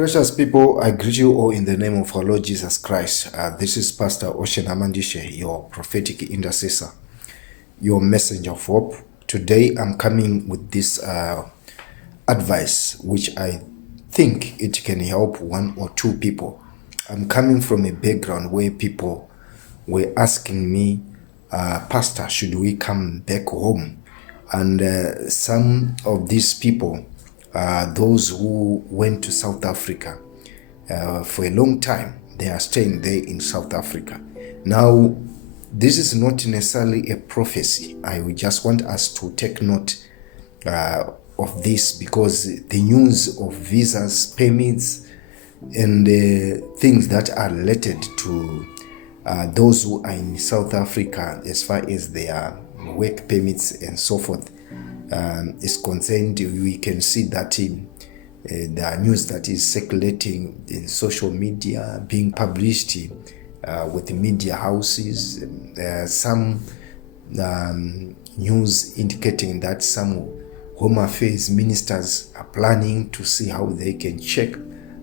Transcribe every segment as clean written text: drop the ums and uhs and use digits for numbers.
Precious people, I greet you all in the name of our Lord Jesus Christ. This is Pastor Oshen Amandishe, your prophetic intercessor, your messenger of hope. Today I'm coming with this advice, which I think it can help one or two people. I'm coming from a background where people were asking me, Pastor, should we come back home? And some of these people, those who went to South Africa for a long time, they are staying there in South Africa. Now, this is not necessarily a prophecy. I would just want us to take note of this, because the news of visas, permits, and things that are related to those who are in South Africa, as far as their work permits and so forth is concerned, we can see that the news that is circulating in social media, being published with media houses, some news indicating that some Home Affairs ministers are planning to see how they can check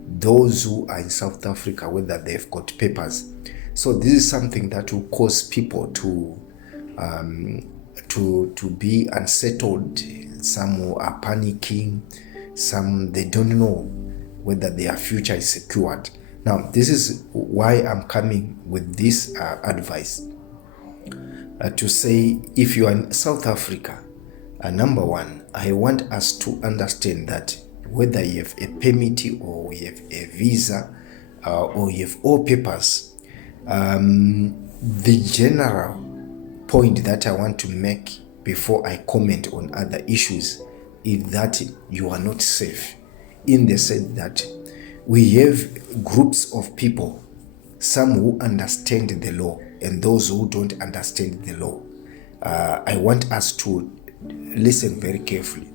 those who are in South Africa, whether they've got papers. So this is something that will cause people to be unsettled. Some who are panicking, some they don't know whether their future is secured. Now, this is why I'm coming with this advice to say, if you are in South Africa, number one, I want us to understand that whether you have a permit or you have a visa or you have all papers, the general point that I want to make before I comment on other issues is that you are not safe, in the sense that we have groups of people, some who understand the law and those who don't understand the law. I want us to listen very carefully.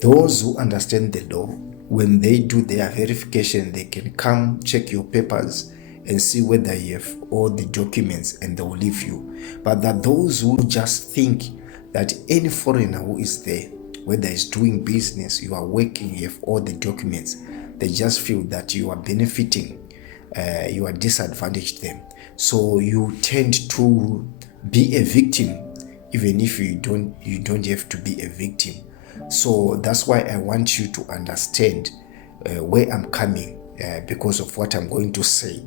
Those who understand the law, when they do their verification, they can come check your papers and see whether you have all the documents, and they will leave you. But that those who just think that any foreigner who is there, whether he's doing business, you are working, you have all the documents, they just feel that you are benefiting, you are disadvantaged them. So you tend to be a victim, even if you don't have to be a victim. So that's why I want you to understand where I'm coming because of what I'm going to say.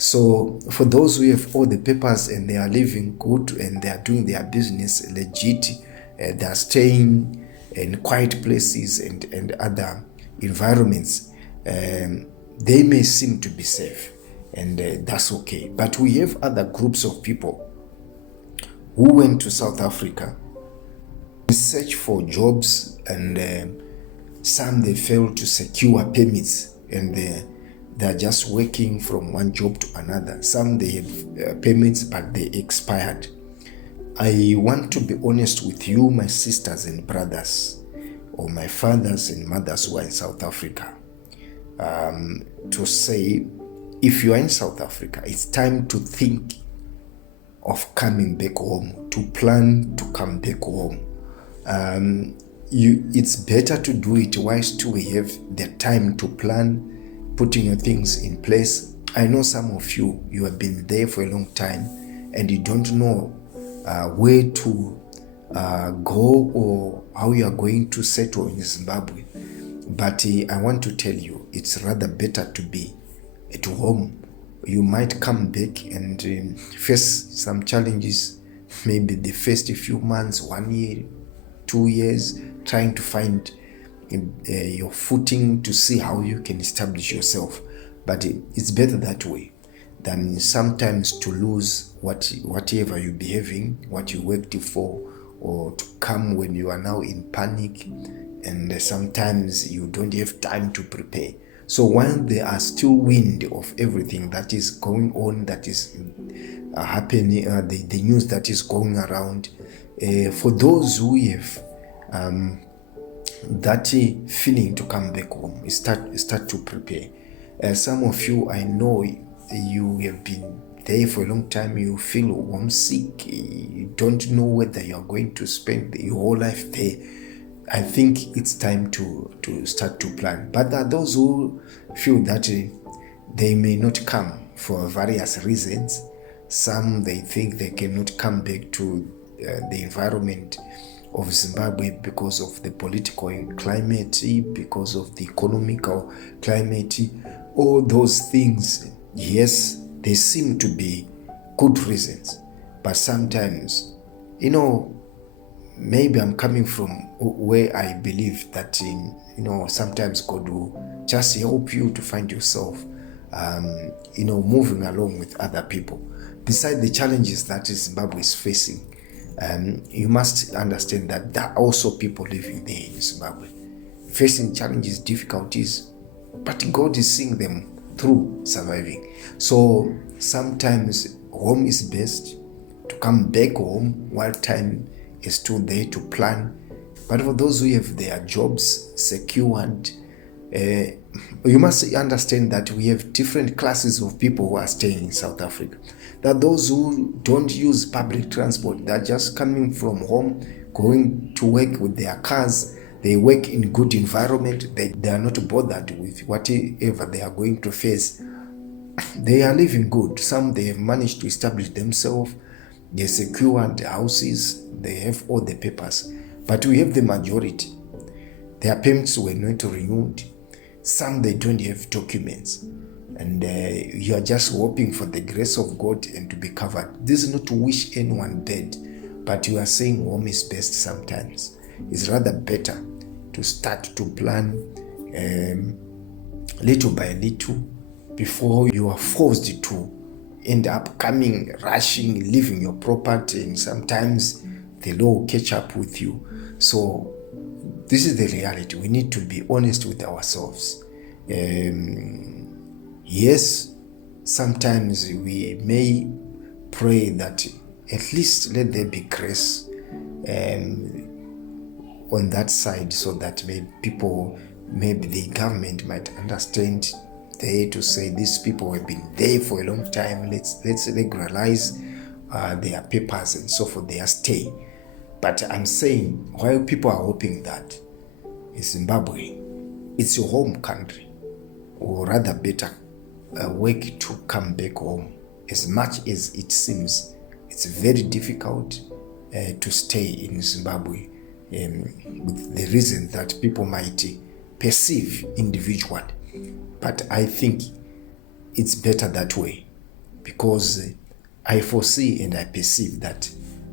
So for those who have all the papers and they are living good and they are doing their business legit, they are staying in quiet places and other environments, they may seem to be safe, and that's okay. But we have other groups of people who went to South Africa in search for jobs, and some they failed to secure permits, and they're just working from one job to another. Some they have permits, but they expired. I want to be honest with you, my sisters and brothers, or my fathers and mothers who are in South Africa, to say, if you are in South Africa, it's time to think of coming back home, to plan to come back home. It's better to do it whilst we have the time to plan, putting your things in place. I know some of you have been there for a long time and you don't know where to go or how you are going to settle in Zimbabwe. But I want to tell you, it's rather better to be at home. You might come back and face some challenges, maybe the first few months, 1 year, 2 years, trying to find your footing to see how you can establish yourself. But it's better that way than sometimes to lose whatever you be having, what you worked for, or to come when you are now in panic, and sometimes you don't have time to prepare. So while there are still wind of everything that is going on, that is happening, the news that is going around, for those who have that feeling to come back home, start to prepare. Some of you, I know you have been there for a long time, you feel homesick, you don't know whether you are going to spend your whole life there. I think it's time to start to plan. But there are those who feel that they may not come for various reasons. Some, they think they cannot come back to the environment of Zimbabwe because of the political climate, because of the economical climate, all those things. Yes, they seem to be good reasons, but sometimes, maybe I'm coming from where I believe that, sometimes God will just help you to find yourself, moving along with other people. Besides the challenges that Zimbabwe is facing, you must understand that there are also people living there in Zimbabwe, facing challenges, difficulties, but God is seeing them through, surviving. So sometimes home is best, to come back home while time is still there to plan. But for those who have their jobs secured, you must understand that we have different classes of people who are staying in South Africa. There are those who don't use public transport. They're just coming from home, going to work with their cars. They work in good environment. They are not bothered with whatever they are going to face. They are living good. Some, they have managed to establish themselves. They secured houses. They have all the papers. But we have the majority. Their permits were not renewed. Some, they don't have documents. And you are just hoping for the grace of God and to be covered. This is not to wish anyone bad, but you are saying home is best sometimes. It's rather better to start to plan little by little before you are forced to end up coming, rushing, leaving your property, and sometimes the law will catch up with you. So this is the reality. We need to be honest with ourselves. Yes, sometimes we may pray that at least let there be grace on that side, so that maybe the government might understand there to say these people have been there for a long time. Let's regularize their papers and so forth, their stay. But I'm saying, while people are hoping that in Zimbabwe, it's your home country, or rather better, work to come back home. As much as it seems it's very difficult to stay in Zimbabwe, with the reason that people might perceive individually. But I think it's better that way, because I foresee and I perceive that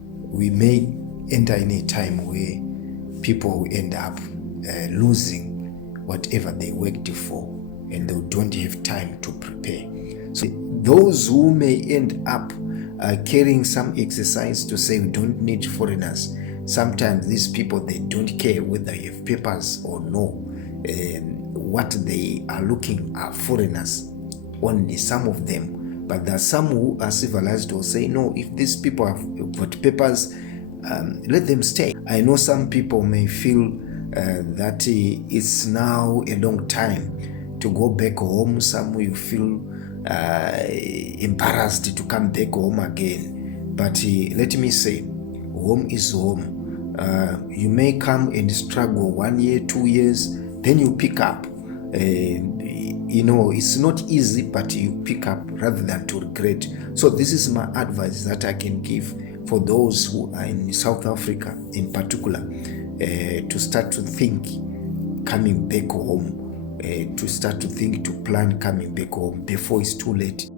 we may enter in a time where people end up losing whatever they worked for, and they don't have time to prepare. So those who may end up carrying some exercise to say we don't need foreigners, sometimes these people, they don't care whether you have papers or no. What they are looking are foreigners, only some of them. But there are some who are civilized who say, no, if these people have got papers, let them stay. I know some people may feel that it's now a long time to go back home. Some will feel embarrassed to come back home again. But let me say, home is home. You may come and struggle 1 year, 2 years, then you pick up. It's not easy, but you pick up rather than to regret. So this is my advice that I can give for those who are in South Africa in particular, to start to think coming back home, to start to think, to plan coming back home before it's too late.